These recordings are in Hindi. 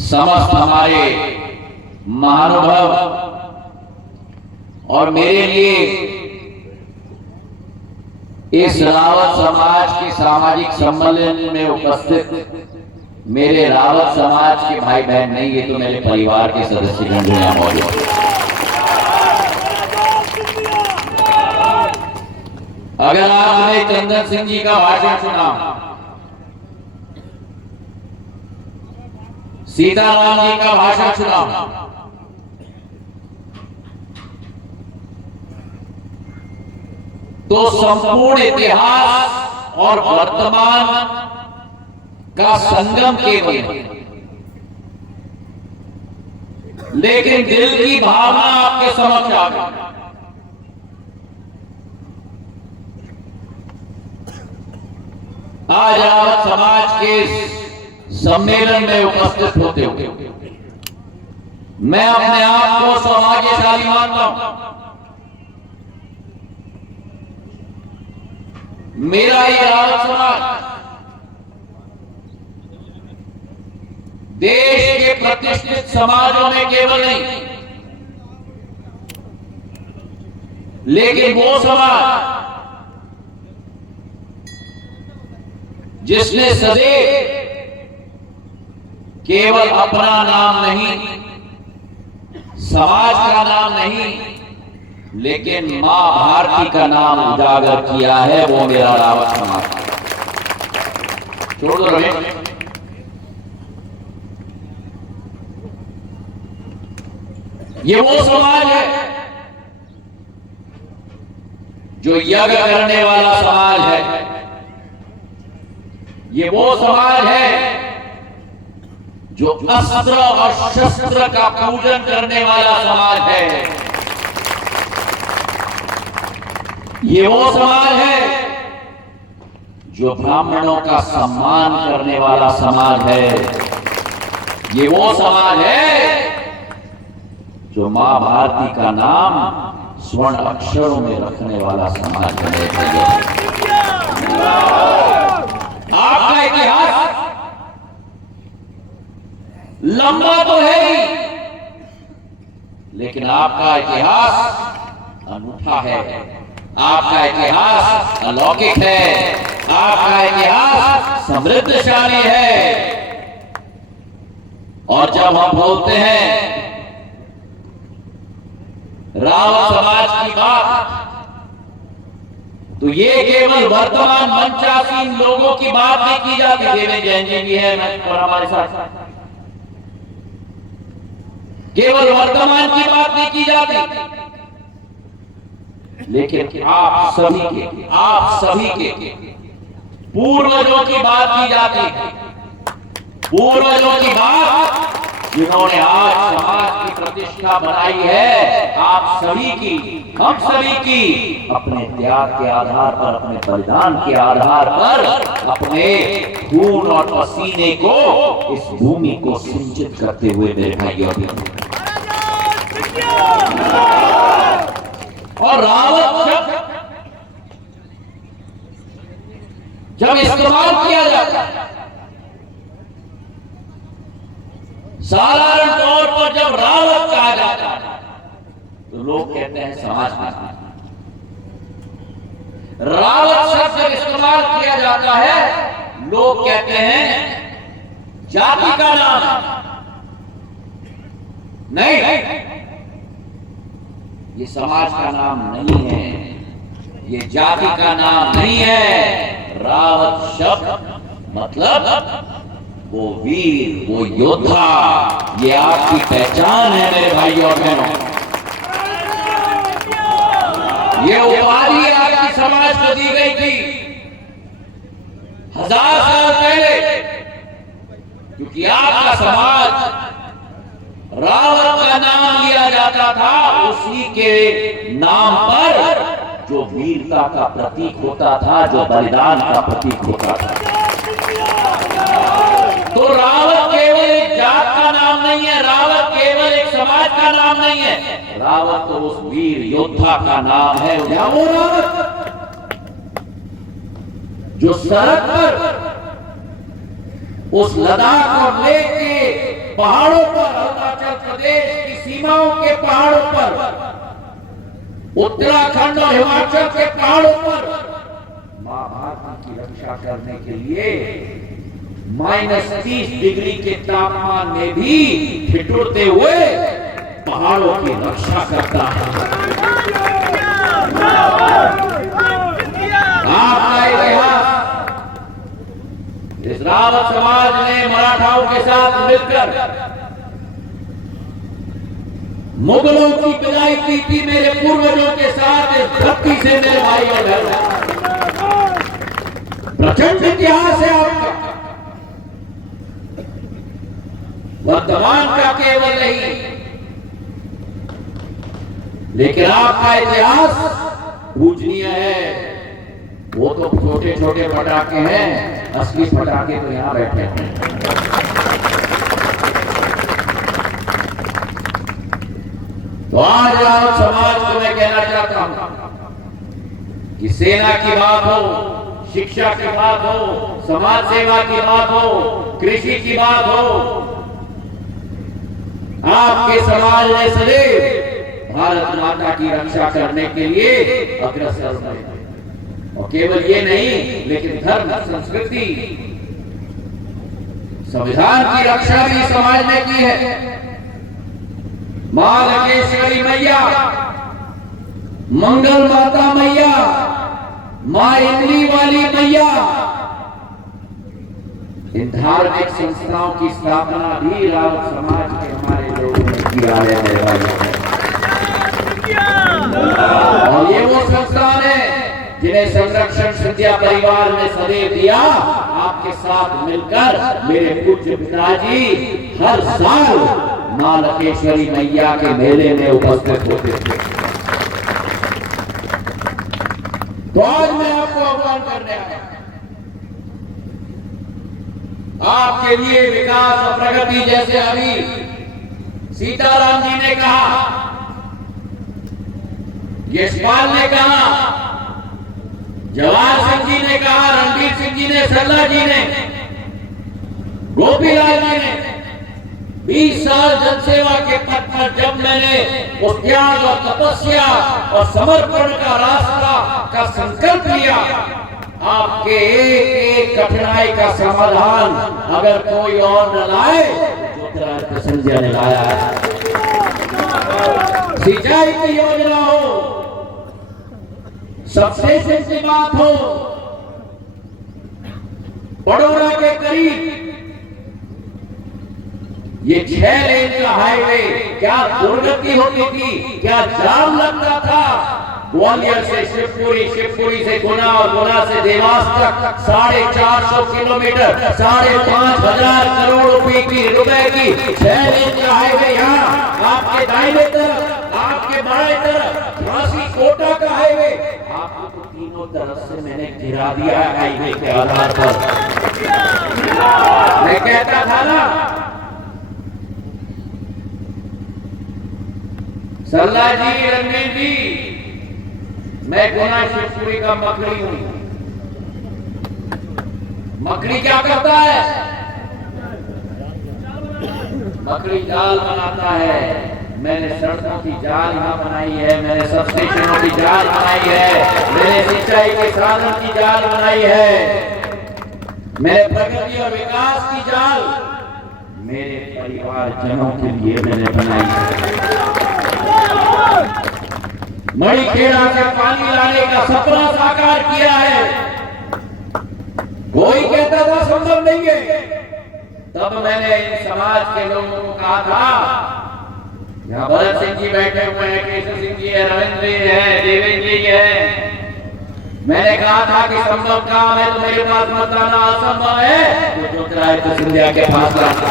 समस्त हमारे महानुभव और मेरे लिए इस रावत समाज के सामाजिक सम्मेलन में उपस्थित मेरे रावत समाज के भाई बहन नहीं, ये तो मेरे परिवार के सदस्यगण जो यहाँ मौजूद हैं। अगर आपने चंदन सिंह जी का भाषण सुना, सीताराम जी का भाषण सुना, तो संपूर्ण इतिहास और वर्तमान का संगम केवल है, लेकिन दिल की भावना आपके समक्ष आ गई। आज रावत समाज के सम्मेलन में उपस्थित होते हुए मैं अपने आप को सौभाग्यशाली मानता हूं। मेरा ये रावत समाज देश के प्रतिष्ठित समाजों में केवल नहीं, लेकिन वो समाज जिसने सदैव केवल अपना नाम नहीं, समाज का नाम नहीं, लेकिन मां भारती का नाम उजागर किया है, वो मेरा रावत समाज है। छोड़ दो रमेश। ये वो समाज है जो यज्ञ करने वाला समाज है। ये वो समाज है जो अस्त्र और शस्त्र का पूजन करने वाला समाज है। ये वो समाज है जो ब्राह्मणों का सम्मान करने वाला समाज है। ये वो समाज है जो मां भारती का नाम स्वर्ण अक्षरों में रखने वाला समाज है। आपका इतिहास लंबा तो है ही, लेकिन आपका इतिहास अनूठा है। आपका इतिहास अलौकिक है। आपका इतिहास समृद्धशाली है। और जब हम बोलते हैं रावत समाज की बात, तो ये केवल वर्तमान मंचासीन लोगों की बात नहीं की जाती। देवेंद्र जैन जी भी है और हमारे साथ। केवल वर्तमान की बात नहीं की जाती, लेकिन आप सभी के पूर्वजों की बात की जाती है। पूर्वजों की बात जिन्होंने आज समाज की प्रतिष्ठा बनाई है, आप सभी की, हम सभी की, अपने त्याग के आधार पर, अपने बलिदान के आधार पर, अपने खून और पसीने को इस भूमि को सिंचित करते हुए मेरे भाइयों बहनों। और रावत जब इस्तेमाल किया जाता है, साधारण तौर पर जब रावत कहा जाता है, तो लोग कहते हैं समाज में। रावत शब्द जब इस्तेमाल किया जाता है, लोग कहते हैं जाति का नाम। नहीं, ये समाज का नाम नहीं है, ये जाति का नाम नहीं है। रावत शब्द मतलब वो वीर, वो योद्धा, ये आपकी पहचान है मेरे भाइयों और बहनों। ये उपाधि आपकी समाज को दी गई थी 1000 साल पहले, क्योंकि आपका समाज रावत का नाम लिया जाता था उसी के नाम पर जो वीरता का प्रतीक होता था, जो बलिदान का प्रतीक होता था। तो रावत केवल एक जात का नाम नहीं है, रावत केवल एक समाज का नाम नहीं है, रावत तो उस वीर योद्धा का नाम है। वो रावत जो सड़क पर उस लद्दाख और लेह के पहाड़ों पर, अरुणाचल प्रदेश की सीमाओं के पहाड़ों पर, उत्तराखंड और हिमाचल के पहाड़ों पर मां भारती की रक्षा करने के लिए -30 डिग्री के तापमान में भी ठिठुरते हुए पहाड़ों की रक्षा करता है। आपका इतिहास इस रावत समाज ने मराठाओं के साथ मिलकर मुगलों की विदाई की थी। मेरे पूर्वजों के साथ इस धरती से मेरे भाई और बहनों, प्रचंड इतिहास है आपका, वर्तमान का केवल नहीं, लेकिन आपका इतिहास पूजनीय है। वो तो छोटे छोटे पटाखे हैं, असली पटाखे तो यहां बैठे हैं। तो आज रावत समाज को मैं कहना चाहता हूं कि सेना की बात हो, शिक्षा की बात हो, समाज सेवा की बात हो, कृषि की बात हो, आपके समाज ने सदैव भारत माता की रक्षा करने के लिए अग्रसर रहे। और केवल ये नहीं, लेकिन धर्म, संस्कृति, संविधान की रक्षा भी समाज ने की है। मां लकेश्वरी मैया, मंगल माता मैया, मां इमली वाली मैया, इन धार्मिक संस्थाओं की स्थापना भी रावत समाज के हमारे लोगों ने किया है। और ये वो संस्थान है जिन्हें संरक्षण सिंधिया परिवार ने सदैव दिया। आपके साथ मिलकर मेरे पूज्य पिताजी हर साल मां लकेश्वरी मैया के मेले में उपस्थित होते थे। तो आज मैं आपको आह्वान करने आया, आपके लिए विकास और प्रगति, जैसे अभी सीताराम जी ने कहा, यशपाल ने कहा, जवाहर सिंह जी ने कहा, रणबीर सिंह जी ने, सरला जी ने, गोपीलाल जी ने, 20 साल जनसेवा के पथ पर जब मैंने उस त्याग और तपस्या और समर्पण का रास्ता का संकल्प लिया, आपके एक कठिनाई का समाधान अगर कोई और न लाए तो ज्योतिरादित्य सिंधिया ने लाया है। सिंचाई की योजना हो, सबसे सस्ती बात हो, बड़ौरा के करीब ये 6 लेन का हाईवे, क्या दुर्गति होती थी, क्या जाम लगता था। ग्वालियर से शिवपुरी, शिवपुरी से गुना और गुना से देवास तक 450 किलोमीटर, 5,500 करोड़ रुपए की 6 लेन का हाईवे यहाँ आपके दाहिने तरफ, आपके बाएं तरफ झांसी कोटा का हाईवे, आपको तो तीनों तरफ से मैंने गिरा दिया है हाईवे के आधार पर। मैं कहता था ना, सरला जी, रणबीर जी, मैं गुना शिवपुरी का मकड़ी हूं। मकड़ी क्या करता है? मकड़ी जाल बनाता है। मैंने सड़कों की जाल यहाँ बनाई है, मैंने सब स्टेशनों की जाल बनाई है, मैंने सिंचाई के साधन की जाल बनाई है, मैंने प्रगति और विकास की जाल मेरे परिवारजनों के लिए मैंने बनाई है। मणिखेड़ा से पानी लाने का सपना साकार किया है। कोई कहता था संभव नहीं है, तब मैंने समाज के लोगों को कहा था, यहाँ भरत सिंह जी बैठे हुए हैं, केशव सिंह जी है, रविंद्र जी है, देवेंद्र जी है, मैंने कहा था कि संभव काम है तो मेरे पास मत आना, असंभव है तो ज्योतिरादित्य सिंधिया के पास आना।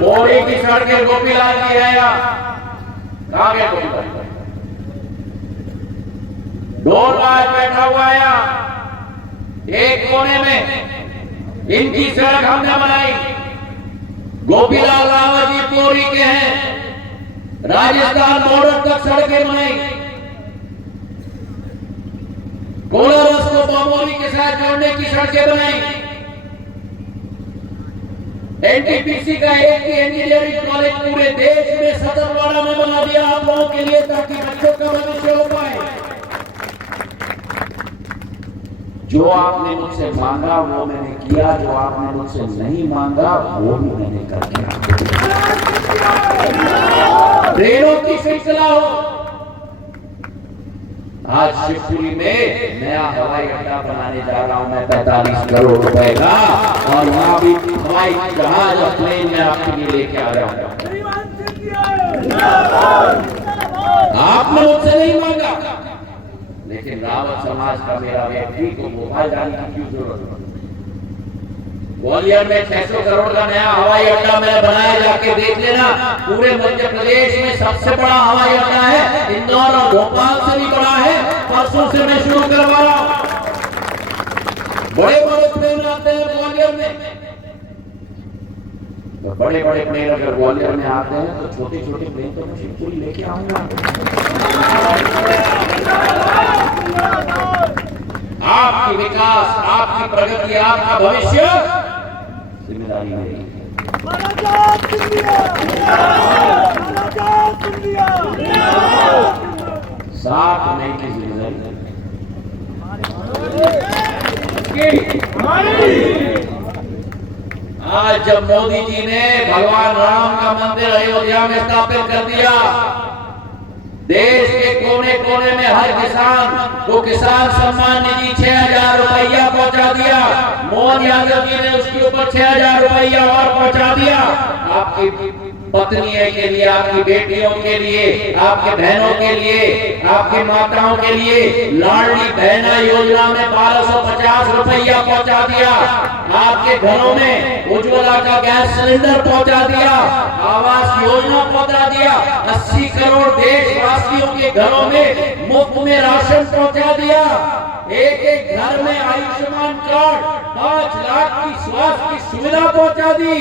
बोरी की सड़कें गोपीलाल जी है, कहाँ गए गोपीलाल? ढोलबाज बैठा हुआ है एक कोने में, इनकी सड़क हमने बनाई। गोपीलाल रावत जी पोरी के हैं, राजस्थान बॉर्डर तक सड़कें बनाई। कोलारस को बमोरी के साथ जोड़ने की सड़कें बनाई। एनटीपीसी का एक ही इंजीनियरिंग कॉलेज पूरे देश में सतरवाड़ा में बना दिया आप लोगों के लिए, ताकि बच्चों का भविष्य हो पाए। जो आपने मुझसे मांगा वो मैंने किया, जो आपने मुझसे नहीं मांगा वो भी मैंने कर दिया। ट्रेनों की श्रृंखला हो। आज शिवपुरी में नया हवाई अड्डा बनाने जा रहा हूं मैं 45 करोड़ रुपए का, और वहां भी हवाई जहाज और प्लेन में आपके लिए लेके आ रहा हूं। आपने मुझसे नहीं मांगा, लेकिन रावत समाज का मेरा व्यक्ति को भोपाल जाने की क्यों जरूरत है? ग्वालियर में 600 करोड़ का नया हवाई अड्डा मैंने बनाया, जाके देख लेना। पूरे मध्य प्रदेश में सबसे बड़ा हवाई अड्डा है, इंदौर और भोपाल से भी बड़ा है। परसों से मैं शुरू करवा रहा हूं। बड़े बड़े प्लेन आते हैं ग्वालियर में, तो बड़े बड़े प्लेन अगर ग्वालियर में आते हैं तो छोटे छोटे प्लेन तो मैं शिवपुरी लेके आऊंगा। आपकी विकास, आपकी प्रगति, आपका भविष्य जिम्मेदारी मेरी। 7 मई की जिम्मेदारी आज जब मोदी जी ने भगवान राम का मंदिर अयोध्या में स्थापित कर दिया, देश के कोने कोने में हर किसान को किसान सम्मान निधि 6000 रुपया पहुंचा दिया। मोहन यादव जी ने उसके ऊपर 6000 रुपया और पहुंचा दिया। आपकी पत्नियों के लिए, आपकी बेटियों के लिए, आपके बहनों के लिए, आपकी माताओं के लिए लाडली बहना योजना में 1250 रुपया पहुंचा दिया। आपके घरों में उज्ज्वला का गैस सिलेंडर पहुंचा दिया। आवास योजना पहुंचा दिया। 80 करोड़ देशवासियों के घरों में मुफ्त में राशन पहुंचा दिया। एक एक घर में आयुष्मान कार्ड, 5 लाख की स्वास्थ्य की सुविधा पहुंचा दी।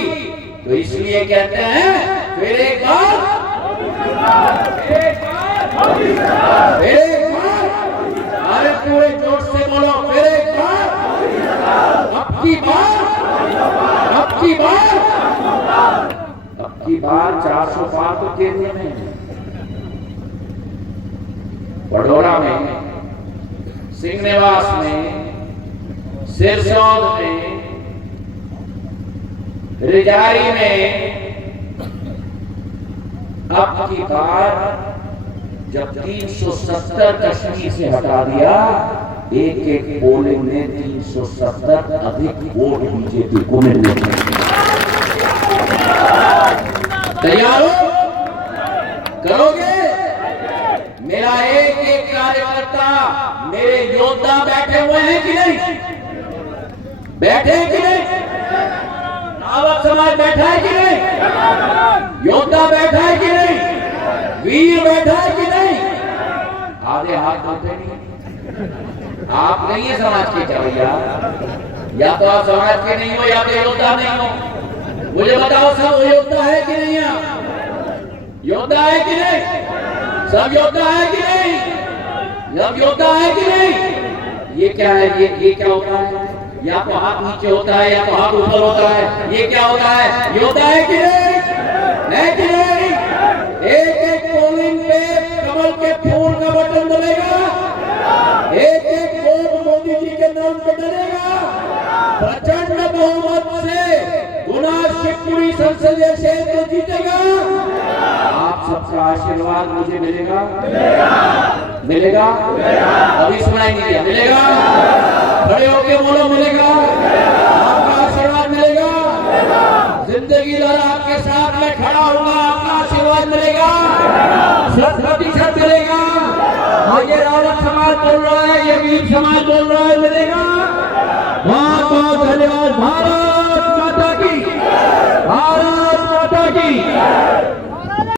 तो इसलिए कहते हैं फिर एक बार, अरे पूरे जोर से बोलो, फिर एक बार, अब की बार 400 पार तो केंद्र में, बड़ौरा में, सिंहनिवास में, सिरसौद में, रिजारी में। अब की बार जब 370 कश्मीर से हटा दिया, एक एक पोलिंग में 370 अधिक वोट बीजेपी को मिलने। तैयार हो? करोगे? मेरा एक एक कार्यकर्ता, मेरे योद्धा बैठे हुए हैं कि नहीं? बैठे हैं कि नहीं? रावत समाज बैठा है कि नहीं? योद्धा बैठा है कि नहीं? वीर बैठा है कि नहीं? आधे हाथ होते नहीं। आप नहीं है समाज के चवैया, या तो आप समाज के नहीं हो या तो योद्धा नहीं हो। मुझे बताओ, सब योद्धा है कि नहीं? योद्धा है कि नहीं? सब योद्धा है कि नहीं? सब योद्धा है कि नहीं? ये क्या है? ये क्या होता है? या तो हाथ नीचे होता है या तो हाथ ऊपर होता है। ये क्या होता है? योद्धा है कि नहीं? है कि नहीं? एक एक पोलिंग पे कमल के फूल का बटन दबेगा, एक एक वोट मोदी जी के नाम पे डलेगा। प्रचंड बहुमत से गुना शिवपुरी संसदीय क्षेत्र जीतेगा। आप सबका आशीर्वाद मुझे मिलेगा, मिलेगा। अभी सुनाई नहीं दिया, मिलेगा? खड़े होके बोलो, मिलेगा? आपका आशीर्वाद मिलेगा। जिंदगी भर आपके साथ में खड़ा होगा, आपका आशीर्वाद मिलेगा, 100% मिलेगा। और ये रावत समाज बोल रहा है, ये वीर समाज बोल रहा है, मिलेगा। बहुत बहुत धन्यवाद। भारत